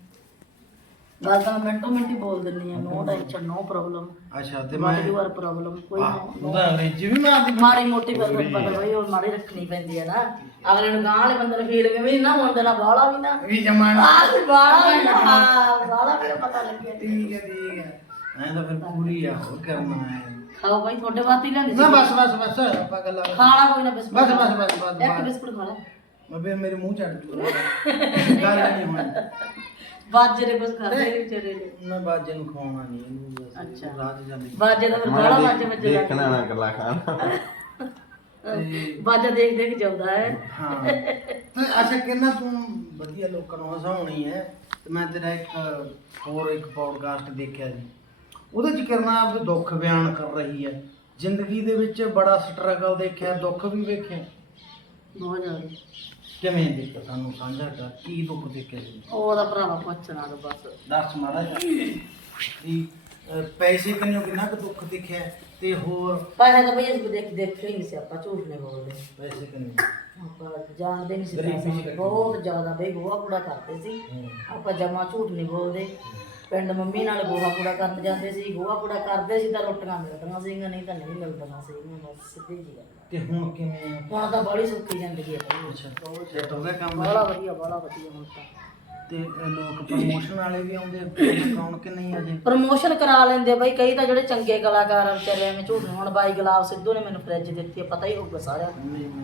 S1: ਗੱਲ ਤਾਂ ਮਿੰਟੋ ਮਿੰਟ ਹੀ ਬੋਲ ਦਿੰਦੀ ਆ। ਨੋ ਟੈਨਸ਼ਨ ਨੋ ਪ੍ਰੋਬਲਮ
S2: ਅੱਛਾ ਤੇ
S1: ਨਾਟ ਯੂਅਰ ਪ੍ਰੋਬਲਮ ਕੋਈ ਨਾ।
S2: ਉਹਦਾ ਅੰਗਰੇਜ਼ੀ ਵੀ ਮਾਰਦੀ।
S1: ਮਾੜੀ ਮੋਟੀ ਗੱਲ ਪਤਾ ਬਈ ਉਹ ਮਾੜੀ ਰੱਖਣੀ ਪੈਂਦੀ ਹੈ ਨਾ। ਅਗਲੇ ਨੂੰ ਗਾਂ ਵਾਲੇ ਬੰਦੇ ਨੂੰ ਫੀਲ ਵੀ ਨਾ ਹੋਣ ਦੇਣਾ ਬਾਹਲਾ ਵੀ ਨਾ
S2: ਵੀ ਜਮਾਨਾ
S1: ਬਾਹਲਾ ਵੀ ਨਾ ਹਾਂ ਬਾਹਲਾ ਵੀ ਨਾ ਪਤਾ ਲੱਗੇ।
S2: ਠੀਕ ਹੈ ਐਂ ਤਾਂ ਫਿਰ ਪੂਰੀ ਆ ਹੋਰ ਕਰਨਾ ਹੈ।
S1: ਖਾਓ ਭਾਈ ਤੁਹਾਡੇ ਵਾਸਤੇ ਹੀ ਲੈਂਦੀ
S2: ਨਾ ਬਸ ਆਪਾਂ ਗੱਲਾਂ
S1: ਖਾਣਾ ਕੋਈ ਨਾ ਬਿਸਕੁਟ
S2: ਬਸ
S1: ਇੱਕ ਬਿਸਕੁਟ ਖਾ ਲੈ।
S2: ਮੈਂ ਫਿਰ ਮੇਰੇ ਮੂੰਹ ਚੜ ਜੂ ਗੱਲ ਨਹੀਂ ਹੋਣੀ।
S1: ਬਾਜੇ ਦੇ ਕੁਝ ਖਾਦੇ ਨਹੀਂ ਵਿਚਾਰੇ ਨੇ।
S2: ਮੈਂ ਬਾਜੇ ਨੂੰ ਖਵਾਉਣਾ ਨਹੀਂ ਇਹਨੂੰ ਬਸ।
S1: ਅੱਛਾ।
S2: ਰਾਤ ਜਾਂਦੀ
S1: ਬਾਜੇ ਦਾ ਫਿਰ ਬਾਹਲਾ ਬਾਜੇ ਵਿੱਚ
S3: ਦੇਖਣਾ ਨਾ ਕੱਲਾ ਖਾਣਾ।
S1: ਬਾਜਾ ਦੇਖ ਦੇਖ ਜਾਂਦਾ ਹੈ।
S2: ਹਾਂ ਤੇ ਅੱਛਾ ਕਿੰਨਾ ਤੂੰ ਵਧੀਆ ਲੋਕਾਂ ਨੂੰ ਹਸਾਉਣੀ ਹੈ। ਤੇ ਮੈਂ ਤੇਰਾ ਇੱਕ ਪੌਡਕਾਸਟ ਦੇਖਿਆ ਸੀ। ਉਹਦੇ ਚ ਕਿਰਨਾ ਆਪਣੇ ਦੁੱਖ ਬਿਆਨ ਕਰ ਰਹੀ ਹੈ। ਜ਼ਿੰਦਗੀ ਦੇ ਵਿੱਚ ਬੜਾ ਸਟਰਗਲ ਦੇਖਿਆ, ਦੁੱਖ ਵੀ ਵੇਖਿਆ।
S1: ਬਹੁਤ ਜ਼ਿਆਦਾ
S2: ਕਿਵੇਂ ਦੇਖਿਆ ਸਾਨੂੰ ਸਾਂਝਾ ਕਰ, ਕੀ ਦੁੱਖ ਦੇਖਿਆ ਸੀ?
S1: ਉਹਦਾ ਭਰਾਵਾ ਪੁੱਛਣਾ ਤਾਂ ਬਸ
S2: ਦੱਸ ਮਾੜਾ ਜੀ ਪੈਸੇ ਕਿੰਨਾ ਕੁ ਦੁੱਖ ਦੇਖਿਆ ਤੇ ਹੋਰ
S1: ਪੈਸੇ ਤਾਂ ਬਈ ਅਸੀਂ ਦੇਖੇ ਹੀ ਨਹੀਂ ਸੀ। ਆਪਾਂ ਝੂਠ ਨਹੀਂ ਬੋਲਦੇ।
S2: ਪੈਸੇ ਕਿੰਨੇ?
S1: ਆਪਾਂ ਜਾਣਦੇ ਨਹੀਂ ਸੀ ਪੈਸੇ ਬਹੁਤ ਜ਼ਿਆਦਾ ਬਈ ਗੋਹਾ ਕੂੜਾ ਕਰਦੇ ਸੀ। ਆਪਾਂ ਜਮਾ ਝੂਠ ਨਹੀਂ ਬੋਲਦੇ। ਪਿੰਡ ਮੰਮੀ ਨਾਲ ਗੋਹਾ ਕੂੜਾ ਕਰਨ ਜਾਂਦੇ ਸੀ। ਗੋਹਾ ਕੂੜਾ ਕਰਦੇ ਸੀ ਤਾਂ ਰੋਟੀਆਂ ਮਿਲਦੀਆਂ ਸੀਗੀਆਂ, ਨਹੀਂ ਤਾਂ ਨਹੀਂ ਮਿਲਦੀਆਂ ਸੀਗੀਆਂ। ਬਸ ਸਿੱਧੀ ਜੀ ਗੱਲ।
S2: ਤੇ ਹੁਣ ਕਿਵੇਂ?
S1: ਹੁਣ ਤਾਂ ਬੜੀ ਸੁੱਖੀ ਜ਼ਿੰਦਗੀ ਹੈ ਬਈ।
S2: ਅੱਛਾ ਸੈਟ ਹੋ ਗਿਆ ਕੰਮ?
S1: ਬੜਾ ਵਧੀਆ ਹੁਣ ਤਾਂ।
S2: ਤੇ ਲੋਕ ਪ੍ਰਮੋਸ਼ਨ ਵਾਲੇ ਵੀ ਆਉਂਦੇ ਕੌਣ ਕਿ ਨਹੀਂ ਅਜੇ?
S1: ਪ੍ਰਮੋਸ਼ਨ ਕਰਾ ਲੈਂਦੇ ਬਈ ਕਈ ਤਾਂ ਜਿਹੜੇ ਚੰਗੇ ਕਲਾਕਾਰ ਆ ਵਿਚਾਰੇ ਐਵੇਂ ਝੂਠ। ਹੁਣ ਬਾਈ ਗੁਲਾਬ ਸਿੱਧੂ ਨੇ ਮੈਨੂੰ ਫਰਿੱਜ ਦਿੱਤੀ ਆ, ਪਤਾ ਹੀ ਹੋਊਗਾ ਸਾਰਿਆਂ ਨੂੰ।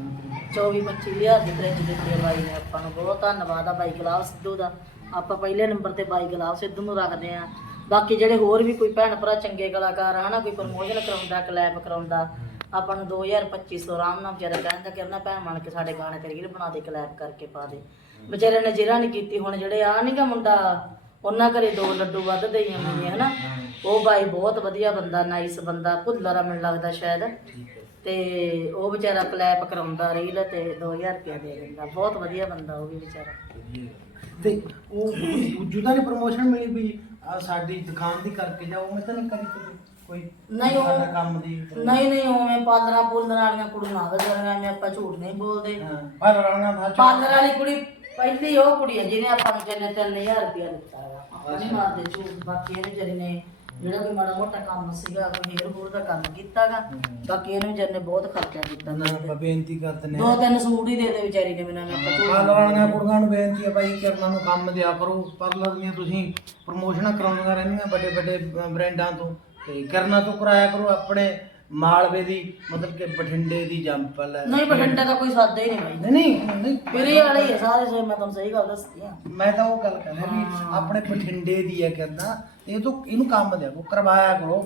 S1: 24-25 ਹਜ਼ਾਰ ਦੀ ਫ੍ਰਿਜ ਦਿੱਤੀ ਆ ਬਾਈ ਨੇ ਆਪਾਂ ਨੂੰ। ਬਹੁਤ ਧੰਨਵਾਦ ਆ ਬਾਈ ਗੁਲਾਬ ਸਿੱਧੂ ਦਾ। ਆਪਾਂ ਪਹਿਲੇ ਨੰਬਰ ਤੇ ਬਾਈ ਗੁਲਾਬ ਸਿੱਧੂ ਨੂੰ ਰੱਖਦੇ ਆ। ਬਾਕੀ ਜਿਹੜੇ ਹੋਰ ਵੀ ਕੋਈ ਭੈਣ ਭਰਾ ਚੰਗੇ ਕਲਾਕਾਰ ਆ ਹਨਾ, ਕੋਈ ਪ੍ਰਮੋਸ਼ਨ ਕਰਾਉਂਦਾ, ਕਲੈਪ ਕਰਾਉਂਦਾ, ਆਪਾਂ ਨੂੰ 2000-2500 ਆਰਾਮ ਨਾਲ ਵਿਚਾਰਾ ਕਹਿੰਦਾ ਕਿ ਉਹਨਾਂ ਭੈਣ ਬਣ ਕੇ ਸਾਡੇ ਗਾਣੇ ਤੇ ਰੀਲ ਬਣਾ ਦੇ, ਕਲੈਪ ਕਰਕੇ ਪਾ ਦੇ। ਵਿਚਾਰੇ ਨੇ ਜਿਹੜਾ ਨਹੀਂ ਕੀਤੀ। ਹੁਣ ਜਿਹੜੇ ਆ ਨੀ ਗਾ ਮੁੰਡਾ, ਉਹਨਾਂ ਘਰੇ 2 ਲੱਡੂ ਵੱਧ ਦੇਈਆਂ ਮੰਮੀ ਹਨਾ, ਉਹ ਬਾਈ ਬਹੁਤ ਵਧੀਆ ਬੰਦਾ, ਨਾਈਸ ਬੰਦਾ, ਭੁੱਲਰਾ ਮੈਨੂੰ ਲੱਗਦਾ ਸ਼ਾਇਦ, ਤੇ ਉਹ ਵਿਚਾਰਾ ਕਲੈਪ ਕਰਾਉਂਦਾ ਰੀਲ ਤੇ 2000 ਰੁਪਇਆ ਦੇ ਦਿੰਦਾ। ਬਹੁਤ ਵਧੀਆ ਬੰਦਾ ਉਹ ਵੀ ਵਿਚਾਰਾ।
S2: ਤੇ ਉਹ ਦੂਜੂ ਦਾ ਨਹੀਂ ਪ੍ਰਮੋਸ਼ਨ ਮਿਲੀ ਵੀ ਆ ਸਾਡੀ ਦੁਕਾਨ ਦੀ ਕਰਕੇ ਜਾਓ, ਮੈਂ ਤਾਂ ਨਹੀਂ ਕਰੀ ਕੋਈ
S1: ਨਹੀਂ ਉਹ
S2: ਸਾਡਾ ਕੰਮ ਦੀ
S1: ਨਹੀਂ ਉਵੇਂ ਪਾਲਰਾਂ ਪੂਲਰਾਂ ਵਾਲੀਆਂ ਕੁੜੀਆਂ ਵਗੈਰਾ ਮੈਂ ਆਪਾਂ ਝੂਠ ਨਹੀਂ ਬੋਲਦੇ।
S2: ਪਰ ਰਾਣਾ ਦਾ
S1: ਪਾਲਰ ਵਾਲੀ ਕੁੜੀ ਪਹਿਲੀ ਉਹ ਕੁੜੀ ਹੈ ਜਿਹਨੇ ਆਪਾਂ ਨੂੰ 3-3000 ਰੁਪਇਆ ਦਿੱਤਾ ਹੈਗਾ। ਆਪਾਂ ਨਹੀਂ ਮਾਰਦੇ ਝੂਠ। ਬਾਕੀ ਇਹਨੇ ਵਿਚਾਰੇ ਨੇ ਜਿਹੜਾ ਕੋਈ ਮਾੜਾ ਮੋਟਾ ਕੰਮ ਸੀਗਾ, ਕੋਈ ਹੇਅਰ ਹੂਰ ਦਾ ਕੰਮ ਕੀਤਾਗਾ। ਬਾਕੀ ਇਹਨੇ ਵਿਚਾਰੇ ਨੇ ਬਹੁਤ ਖਰਚਾ ਕੀਤਾ।
S2: ਆਪਾਂ ਬੇਨਤੀ ਕਰਦੇ ਨੇ
S1: 2-3 ਸੂਟ ਹੀ ਦੇ ਦੇ ਵਿਚਾਰੀ ਨੇ ਮੈਨੂੰ। ਆਪਾਂ ਝੂਠ
S2: ਪਾਲਰਾਣੀਆਂ ਕੁੜੀਆਂ ਨੂੰ ਬੇਨਤੀ ਹੈ ਭਾਈ ਕਰਨਾ ਨੂੰ ਕੰਮ ਦਿਆ ਕਰੋ। ਪਾਰਲਰ ਦੀਆਂ ਤੁਸੀਂ ਪ੍ਰਮੋਸ਼ਨਾਂ ਕਰਾਉਂਦੀਆਂ ਰਹਿੰਦੀਆਂ ਵੱਡੇ ਵੱਡੇ ਬ੍ਰਾਂਡਾਂ ਤੋਂ, ਤੇ ਕਰਨਾ ਤੋਂ ਕਰਾਇਆ ਕਰੋ। ਆਪਣੇ ਮਾਲਵੇ ਦੀ ਮਤਲਬ ਕਿ ਬਠਿੰਡੇ ਦੀ ਜੰਪਲ ਹੈ।
S1: ਨਹੀਂ ਬਠਿੰਡੇ ਦਾ ਕੋਈ ਸਾਦਾ ਹੀ ਨਹੀਂ ਬਾਈ।
S2: ਨਹੀਂ
S1: ਮੇਰੇ ਵਾਲੇ ਹੀ ਆ ਸਾਰੇ। ਸੇ ਮੈਂ ਤੁਹਾਨੂੰ ਸਹੀ ਗੱਲ ਦੱਸਦੀ ਆ।
S2: ਮੈਂ ਤਾਂ ਉਹ ਗੱਲ ਕਹਿੰਦਾ ਵੀ ਆਪਣੇ ਬਠਿੰਡੇ ਦੀ ਹੈ ਕਹਿੰਦਾ, ਇਹ ਤੋਂ ਇਹਨੂੰ ਕੰਮ ਦਿਆ ਕਰੋ, ਕਰਵਾਇਆ ਕਰੋ।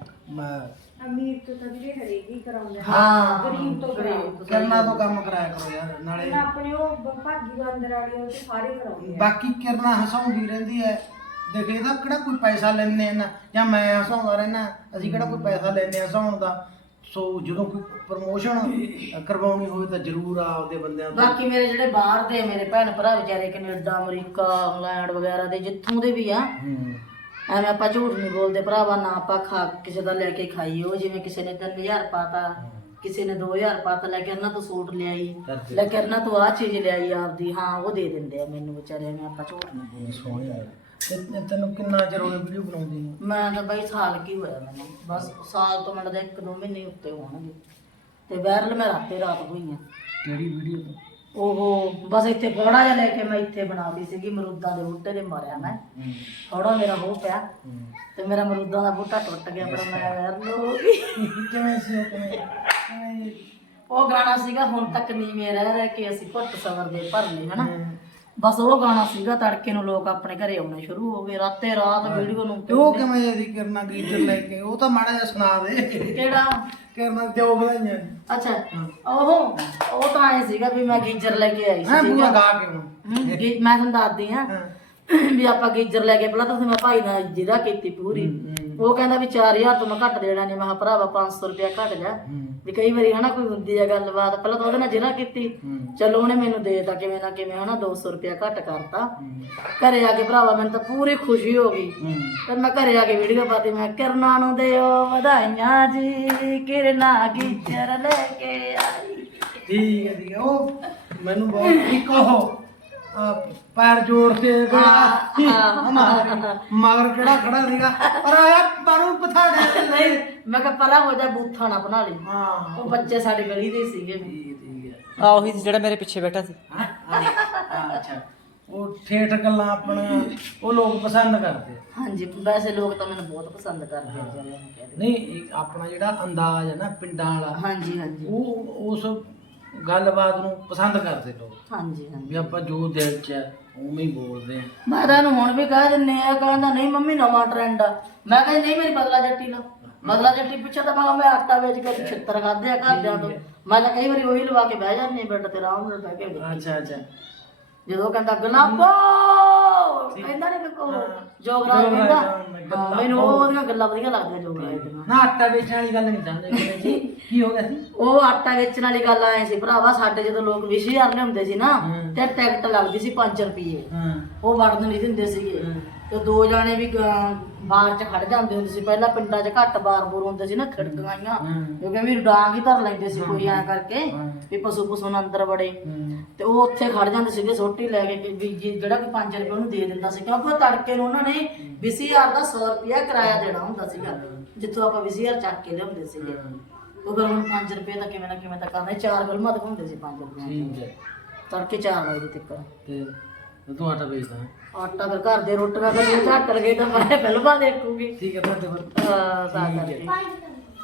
S4: ਅਮੀਰ ਤੋਂ ਤਾਂ ਜਿਹੜੇ ਹਰੇਕ ਹੀ ਕਰਾਉਂਦੇ ਆ।
S1: ਹਾਂ
S4: ਗਰੀਬ ਤੋਂ ਕਰਾਓ।
S2: ਕਰਨਾ ਤੋਂ ਕੰਮ ਕਰਾਇਆ ਕਰੋ ਯਾਰ। ਨਾਲੇ
S4: ਆਪਣੇ ਉਹ ਭਾਗੀ ਬੰਦਰ ਵਾਲੇ ਉਹ ਤੇ ਸਾਰੇ ਕਰਾਉਂਦੇ ਆ।
S2: ਬਾਕੀ ਕਿਰਨਾ ਹਸਾਉਂਦੀ ਰਹਿੰਦੀ ਹੈ। ਦੇਖ ਇਹਦਾ ਕਿਹੜਾ ਕੋਈ ਪੈਸਾ ਲੈਣੇ ਨਾ, ਜਾਂ ਮੈਂ ਹਸਾਉਂਦਾ ਰਹਿਣਾ, ਅਸੀਂ ਕਿਹੜਾ ਕੋਈ ਪੈਸਾ ਲੈਣੇ ਹਸਾਉਣ ਦਾ। ਸੋ ਜਦੋਂ ਕੋਈ ਪ੍ਰਮੋਸ਼ਨ ਕਰਵਾਉਣੀ ਹੋਵੇ ਤਾਂ ਜ਼ਰੂਰ ਆਪਦੇ ਬੰਦਿਆਂ ਤੋਂ।
S1: ਬਾਕੀ ਮੇਰੇ ਜਿਹੜੇ ਬਾਹਰ ਦੇ ਮੇਰੇ ਭੈਣ ਭਰਾ ਵਿਚਾਰੇ ਕੈਨੇਡਾ, ਅਮਰੀਕਾ, ਇੰਗਲੈਂਡ ਵਗੈਰਾ ਦੇ ਜਿੱਥੋਂ ਦੇ ਵੀ ਆ, ਐਵੇਂ ਆਪਾਂ ਝੂਠ ਨਹੀਂ ਬੋਲਦੇ ਭਰਾਵਾ। ਨਾ ਆਪਾਂ ਕਿਸੇ ਦਾ ਲੈ ਕੇ ਖਾਈਏ। ਉਹ ਜਿਵੇਂ ਕਿਸੇ ਨੇ 3000 ਪਾਤਾ, ਕਿਸੇ ਨੇ 2000 ਪਾਤਾ, ਲੈ ਕੇ ਇਹਨਾਂ ਤੋਂ ਸੂਟ ਲਿਆਈ, ਲੈ ਕੇ ਇਹਨਾਂ ਤੋਂ ਆਹ ਚੀਜ਼ ਲਿਆਈ ਆਪਦੀ, ਹਾਂ ਉਹ ਦੇ ਦਿੰਦੇ ਆ ਮੈਨੂੰ ਵਿਚਾਰੇ। ਐਵੇਂ ਆਪਾਂ ਝੂਠ ਨਹੀਂ ਬੋਲਦੇ।
S2: ਸੋਹਣਾ। ਤੈਨੂੰ ਕਿੰਨਾ ਚਿਰ ਹੋ ਗਿਆ ਵੀਡੀਓ ਬਣਾਉਂਦੀ ਨੂੰ?
S1: ਮੈਂ ਤਾਂ ਬਈ ਸਾਲ ਕੀ ਹੋਇਆ ਮੈਨੂੰ, ਬਸ ਸਾਲ ਤੋਂ ਮੈਨੂੰ ਤਾਂ 1-2 ਮਹੀਨੇ ਉੱਤੇ ਹੋਣਗੇ। ਤੇ ਵਾਇਰਲ ਮੈਂ ਰਾਤ ਹੋਈ ਆ।
S2: ਕਿਹੜੀ ਵੀਡੀਓ?
S1: ਉਹ ਬਸ ਇੱਥੇ ਫੋੜਾ ਜਿਹਾ ਲੈ ਕੇ ਮੈਂ ਇੱਥੇ ਬਣਾਉਂਦੀ ਸੀਗੀ, ਮਰੂਦਾਂ ਦੇ ਬੂਟੇ ਦੇ ਮਾਰਿਆ ਮੈਂ। ਫੋੜਾ ਮੇਰਾ ਹੋ ਪਿਆ ਤੇ ਮੇਰਾ ਮਰੂਦਾਂ ਦਾ ਬੂਟਾ ਟੁੱਟ ਗਿਆ, ਪਰ ਮੈਂ ਵਾਇਰਲ ਹੋ ਗਈ।
S2: ਕਿਵੇਂ ਸੀ ਉਹ? ਕਿਵੇਂ
S1: ਉਹ ਗਾਣਾ ਸੀਗਾ ਹੁਣ ਤੱਕ ਨੀਵੇਂ ਰਹਿ ਕੇ ਅਸੀਂ ਘੁੱਟ ਸਬਰ ਦੇ ਭਰ ਲਏ ਹਨਾ। ਬਸ ਉਹ ਗਾਣਾ ਸੀਗਾ। ਤੜਕੇ ਨੂੰ ਲੋਕ ਆਪਣੇ ਘਰੇ ਆਉਣੇ ਸ਼ੁਰੂ ਹੋ ਗਏ, ਰਾਤੇ ਰਾਤ ਵੀਡੀਓ ਨੂੰ।
S2: ਤੇ ਉਹ ਕਿਵੇਂ ਇਹਦੀ ਕਰਨਾ ਗੀਜਰ ਲੈ ਕੇ? ਉਹ ਤਾਂ ਮਾੜਾ ਜਿਹਾ ਸੁਣਾ ਦੇ।
S1: ਕਿਹੜਾ
S2: ਕਰਨਾ ਤੇ ਉਹ ਬਣਾਈਆਂ?
S1: ਅੱਛਾ ਉਹ ਤਾਂ ਐ ਸੀਗਾ ਵੀ ਮੈਂ ਗੀਜਰ ਲੈ ਕੇ ਆਈ
S2: ਮੈਂ
S1: ਸੀ।
S2: ਪੂਰਾ ਗਾ ਕੇ ਹੁਣ
S1: ਮੈਂ ਤੁਹਾਨੂੰ ਦੱਸਦੀ ਆ ਵੀ ਆਪਾਂ ਗੀਜਰ ਲੈ ਕੇ ਪਹਿਲਾਂ ਤਾਂ ਮੈਂ ਭਾਈ ਨਾਲ ਜਿਹਦਾ ਕੀਤੀ ਪੂਰੀ। ਉਹ ਕਹਿੰਦਾ ਵੀ 4000 ਤੋਂ ਮੈਂ ਘੱਟ ਦੇਣਾ ਨਹੀਂ। ਮੈਂ ਕਿਹਾ ਭਰਾਵਾ 500 ਰੁਪਇਆ ਘੱਟ ਜਾ, ਵੀ ਕਈ ਵਾਰੀ ਹਨਾ ਕੋਈ ਹੁੰਦੀ ਆ ਗੱਲਬਾਤ। ਪਹਿਲਾਂ ਤਾਂ ਉਹਦੇ ਨਾਲ ਜਿਹੜਾ ਕੀਤੀ, ਚਲੋ ਉਹਨੇ ਮੈਨੂੰ ਦੇਤਾ ਕਿਵੇਂ ਨਾ ਕਿਵੇਂ ਹਨਾ 200 ਰੁਪਇਆ ਘੱਟ ਕਰਤਾ। ਘਰੇ ਆ ਕੇ ਭਰਾਵਾ ਮੈਨੂੰ ਤਾਂ ਪੂਰੀ ਖੁਸ਼ੀ ਹੋ ਗਈ। ਫਿਰ ਮੈਂ ਘਰੇ ਆ ਕੇ ਵੀਡੀਓ ਪਾਤੀ, ਮੈਂ ਕਿਰਨਾ ਨੂੰ ਦਿਓ ਵਧਾਈਆਂ ਜੀ, ਕਿਰਨਾ ਗੀਜਰ ਲੈ ਕੇ ਆਈ।
S2: ਠੀਕ ਹੈ। ਉਹ ਮੈਨੂੰ ਬਹੁਤ ਇੱਕ ਉਹ ਪੈਰ ਜੋੜ ਕੇ ਮਗਰ ਕਿਹੜਾ ਖੜਾ ਸੀਗਾ, ਪਰ ਆਇਆ ਬਾਰੂ ਪਥਾ ਦੇ।
S1: ਨਹੀਂ ਮੈਂ ਕਿਹਾ ਪਰਾਂ ਹੋ ਜਾ, ਬੂਥਾ ਨਾ ਬਣਾ ਲਈ।
S2: ਹਾਂ
S1: ਉਹ ਬੱਚੇ ਸਾਡੇ ਗਲੀ ਦੇ ਸੀਗੇ।
S2: ਠੀਕ
S5: ਆ ਉਹੀ ਜਿਹੜਾ ਮੇਰੇ ਪਿੱਛੇ ਬੈਠਾ ਸੀ।
S2: ਅੱਛਾ। ਉਹ ਠੇਠ ਗੱਲਾਂ ਆਪਣਾ ਉਹ ਲੋਕ ਪਸੰਦ ਕਰਦੇ।
S1: ਹਾਂਜੀ ਵੈਸੇ ਲੋਕ ਤਾਂ ਮੈਨੂੰ ਬਹੁਤ ਪਸੰਦ ਕਰਦੇ ਆ ਜਿਹੜੇ ਨੂੰ ਕਹਿੰਦੇ।
S2: ਨਹੀਂ ਆਪਣਾ ਜਿਹੜਾ ਅੰਦਾਜ਼ ਹੈ ਨਾ ਪਿੰਡਾਂ ਵਾਲਾ,
S1: ਹਾਂਜੀ ਹਾਂਜੀ
S2: ਉਹ ਉਸ ਗੱਲਬਾਤ ਨੂੰ ਪਸੰਦ ਕਰਦੇ ਲੋਕ।
S1: ਹਾਂਜੀ ਹਾਂਜੀ
S2: ਵੀ ਆਪਾਂ ਜੋ ਦਿਲ 'ਚ ਹੈ ਉਵੇਂ ਹੀ ਬੋਲਦੇ ਆ।
S1: ਮੈਂ ਤਾਂ ਇਹਨੂੰ ਹੁਣ ਵੀ ਕਹਿ ਦਿੰਨੇ ਆ, ਕਹਿੰਦਾ ਨਹੀਂ ਮੰਮੀ ਨਵਾਂ ਟ੍ਰੈਂਡ ਆ। ਮੈਂ ਕਹਿੰਦੀ ਨਹੀਂ ਮੇਰੀ ਬਦਲਾ ਜੱਟੀ ਲਾ। ਬਦਲਾ ਜੱਟੀ ਪਿੱਛੇ ਤਾਂ ਮੈਂ ਆਟਾ ਵੇਚ ਕੇ ਛਿੱਤਰ ਖਾਦੇ ਆ ਘਰਦਿਆਂ ਤੋਂ। ਮੈਂ ਤਾਂ ਕਈ ਵਾਰੀ ਉਹੀ ਲਵਾ ਕੇ ਬਹਿ ਜਾਂਦੀ ਬੈੱਡ ਤੇ ਆਰਾਮ ਨਾਲ ਬਹਿ ਕੇ।
S2: ਅੱਛਾ।
S1: ਜਦੋਂ ਕਹਿੰਦਾ ਗੁਲਾਬੋ ਕਹਿੰਦਾ ਨਹੀਂ ਕੋ ਜੋਗਰਾਜ ਕਹਿੰਦਾ, ਮੈਨੂੰ ਉਹਦੀਆਂ ਗੱਲਾਂ ਵਧੀਆ ਲੱਗਦੀਆਂ ਜੋਗਰਾਜ ਦੀਆਂ।
S2: ਨਾ ਆਟਾ ਵੇਚਣ ਵਾਲੀ ਗੱਲ ਨਹੀਂ ਚਾਹੁੰਦੇ ਜੀ। ਕੀ ਹੋ ਗਿਆ ਸੀ?
S1: ਉਹ ਆਟਾ ਵੇਚਣ ਵਾਲੀ ਗੱਲ ਆਏ ਸੀ ਭਰਾਵਾ। ਸਾਡੇ ਜਦੋਂ ਲੋਕ 20,000 ਲਿਆਉਂਦੇ ਸੀ ਨਾ ਤੇ ਟਿਕਟ ਲੱਗਦੀ ਸੀ 5 ਰੁਪਏ। ਉਹ ਵੜਨ ਨਹੀਂ ਦਿੰਦੇ ਸੀਗੇ। ਤੇ 2 ਜਾਣੇ ਵੀ ਬਾਹਰ ਚ ਖੜ ਜਾਂਦੇ ਹੁੰਦੇ ਸੀ। ਪਹਿਲਾਂ ਪਿੰਡਾਂ 'ਚ ਘੱਟ ਬਾਰ-ਬੂਰ ਹੁੰਦੇ ਸੀ ਨਾ, ਖਿੜਕਾਈਆਂ, ਕਿਉਂਕਿ ਵੀ ਡਾਂਗ ਹੀ ਧਰ ਲੈਂਦੇ ਸੀ ਕੋਈ ਐਂ ਕਰਕੇ ਵੀ ਪਸ਼ੂ ਪਸ਼ੂ ਨੂੰ ਅੰਦਰ ਵੜੇ। ਤੇ ਉਹ ਉੱਥੇ ਖੜ ਜਾਂਦੇ ਸੀਗੇ ਸੋਟੀ ਲੈ ਕੇ, ਵੀ ਜਿਹੜਾ ਕੋਈ 5 ਰੁਪਏ ਉਹਨੂੰ ਦੇ ਦਿੰਦਾ ਸੀ। ਕਿਉਂਕਿ ਉਹ ਤੜਕੇ ਨੂੰ ਉਹਨਾਂ ਨੇ 20,000 ਦਾ 100 ਰੁਪਇਆ ਕਿਰਾਇਆ ਦੇਣਾ ਹੁੰਦਾ ਸੀਗਾ, ਜਿੱਥੋਂ ਆਪਾਂ 20,000 ਚੱਕ ਕੇ ਲਿਆਉਂਦੇ ਸੀਗੇ। ਉਹ ਫਿਰ ਹੁਣ 5 ਰੁਪਏ ਦਾ ਕਿਵੇਂ ਨਾ ਕਿਵੇਂ ਤਾਂ ਕਰਨਾ। 4 ਫਿਲਮਾਂ ਦਿਖਾਉਂਦੇ ਸੀ 5 ਰੁਪਏ।
S2: ਠੀਕ ਹੈ।
S1: ਤੜਕੇ 4 ਵਜੇ ਤੱਕ।
S2: ਤੇ ਤੂੰ ਆਟਾ ਵੇਚਦਾ ਹੈ?
S1: ਆਟਾ ਫਿਰ ਘਰ ਦੇ ਰੋਟੀਆਂ ਦਾ ਝੱਟ ਲਗੇ ਤਾਂ ਮੈਂ ਫਿਲਮਾਂ ਦੇਖੂਗੀ।
S2: ਠੀਕ ਹੈ। ਫਿਰ
S1: ਹਾਂ ਤਾਂ ਕਰਕੇ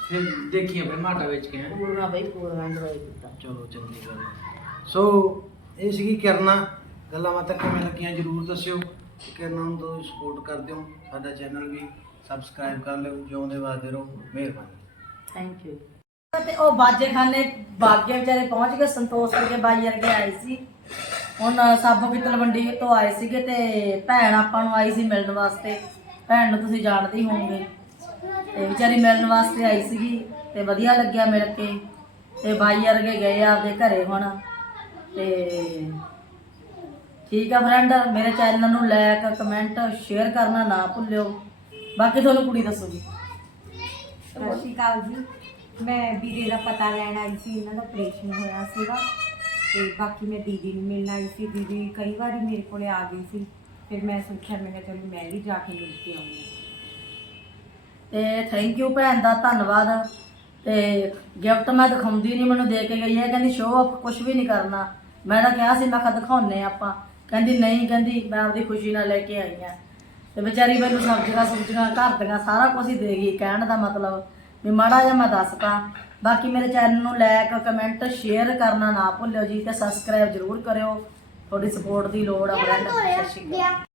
S2: ਫਿਰ ਦੇਖੀਏ ਫਿਰ ਮਾਟਾ ਵੇਚ ਕੇ ਹੈਂ।
S1: ਪੂਰਾ ਬਈ ਪੂਰਾ ਇੰਜੋਏ ਕੀਤਾ।
S2: ਚਲੋ ਚੰਗੀ ਗੱਲ ਸੋ ਇਹ ਸੀਗੀ ਕਿਰਨਾ ਗੱਲਾਂ ਬਾਤਾਂ ਕਿਵੇਂ ਲੱਗੀਆਂ ਜਰੂਰ ਦੱਸਿਓ ਕਿਰਨਾ ਨੂੰ ਤੁਸੀਂ ਸਪੋਰਟ ਕਰਦੇ ਹੋ ਸਾਡਾ ਚੈਨਲ ਵੀ ਸਬਸਕ੍ਰਾਈਬ ਕਰ ਲਿਓ ਜਿਉਂਦੇ ਵਾਦੇ ਰਹੋ ਮਿਹਰਬਾਨੀ
S1: ਥੈਂਕ ਯੂ। ਤੇ ਉਹ ਬਾਜੇਖਾਨੇ ਬਾਗੇ ਵਿਚਾਰੇ ਪਹੁੰਚ ਗਏ ਸੰਤੋਸ਼ ਵਰਗੇ ਬਾਈ ਵਰਗੇ ਆਏ ਸੀ ਹੁਣ ਸਾਬੋ ਪਿੱਤਲ ਮੰਡੀ ਤੋਂ ਆਏ ਸੀਗੇ ਤੇ ਭੈਣ ਆਪਾਂ ਨੂੰ ਆਈ ਸੀ ਮਿਲਣ ਵਾਸਤੇ ਭੈਣ ਨੂੰ ਤੁਸੀਂ ਜਾਣਦੇ ਹੀ ਹੋਵੋਗੇ ਤੇ ਵਿਚਾਰੀ ਮਿਲਣ ਵਾਸਤੇ ਆਈ ਸੀਗੀ ਤੇ ਵਧੀਆ ਲੱਗਿਆ ਮਿਲ ਕੇ ਤੇ ਬਾਈ ਵਰਗੇ ਗਏ ਆਪਦੇ ਘਰੇ ਹੁਣ ਤੇ ਠੀਕ ਆ ਫਰੈਂਡ ਮੇਰੇ ਚੈਨਲ ਨੂੰ ਲਾਈਕ ਕਮੈਂਟ ਸ਼ੇਅਰ ਕਰਨਾ ਨਾ ਭੁੱਲਿਓ ਬਾਕੀ ਤੁਹਾਨੂੰ ਕੁੜੀ ਦੱਸੂਗੀ।
S4: ਸਤਿ ਸ਼੍ਰੀ ਅਕਾਲ ਜੀ ਮੈਂ ਵੀਰੇ ਦਾ ਪਤਾ ਲੈਣ ਆਈ ਸੀ ਇਹਨਾਂ ਦਾ ਆਪਰੇਸ਼ਨ ਹੋਇਆ ਸੀਗਾ ਤੇ ਬਾਕੀ ਮੈਂ ਦੀਦੀ ਨੂੰ ਮਿਲਣ ਆਈ ਸੀ ਦੀਦੀ ਕਈ ਵਾਰੀ ਮੇਰੇ ਕੋਲੇ ਆ ਗਈ ਸੀ ਫਿਰ ਮੈਂ ਸੋਚਿਆ ਮੈਂ ਕਿਹਾ ਚਲੋ ਮੈਂ ਵੀ ਜਾ ਕੇ ਮਿਲ ਕੇ ਆਉਂਗੀ।
S1: ਤੇ ਥੈਂਕ ਯੂ ਭੈਣ ਦਾ ਧੰਨਵਾਦ ਤੇ ਗਿਫਟ ਮੈਂ ਦਿਖਾਉਂਦੀ ਨਹੀਂ ਮੈਨੂੰ ਦੇ ਕੇ ਗਈ ਹੈ ਕਹਿੰਦੀ ਸ਼ੋਅ ਆਫ ਕੁਝ ਵੀ ਨਹੀਂ ਕਰਨਾ ਮੈਂ ਤਾਂ ਕਿਹਾ ਸੀ ਮੈਂ ਕਿਹਾ ਦਿਖਾਉਣੇ ਆਪਾਂ ਕਹਿੰਦੀ ਨਹੀਂ ਕਹਿੰਦੀ ਮੈਂ ਆਪਦੀ ਖੁਸ਼ੀ ਨਾਲ ਲੈ ਕੇ ਆਈ ਆ ਤੇ ਵਿਚਾਰੀ ਮੈਨੂੰ ਸਬਜ਼ੀਆਂ ਘਰ ਦੀਆਂ ਸਾਰਾ ਕੁਝ ਹੀ ਦੇ ਗਈ ਕਹਿਣ ਦਾ ਮਤਲਬ ਵੀ ਮਾੜਾ ਜਿਹਾ ਮੈਂ ਦੱਸਤਾ ਬਾਕੀ ਮੇਰੇ ਚੈਨਲ ਨੂੰ ਲਾਈਕ ਕਮੈਂਟ ਸ਼ੇਅਰ ਕਰਨਾ ਨਾ ਭੁੱਲਿਓ ਜੀ ਤੇ ਸਬਸਕ੍ਰਾਈਬ ਜ਼ਰੂਰ ਕਰਿਓ ਤੁਹਾਡੀ ਸਪੋਰਟ ਦੀ ਲੋੜ ਆ ਫਰੈਂਡ। ਸਤਿ ਸ਼੍ਰੀ ਅਕਾਲ।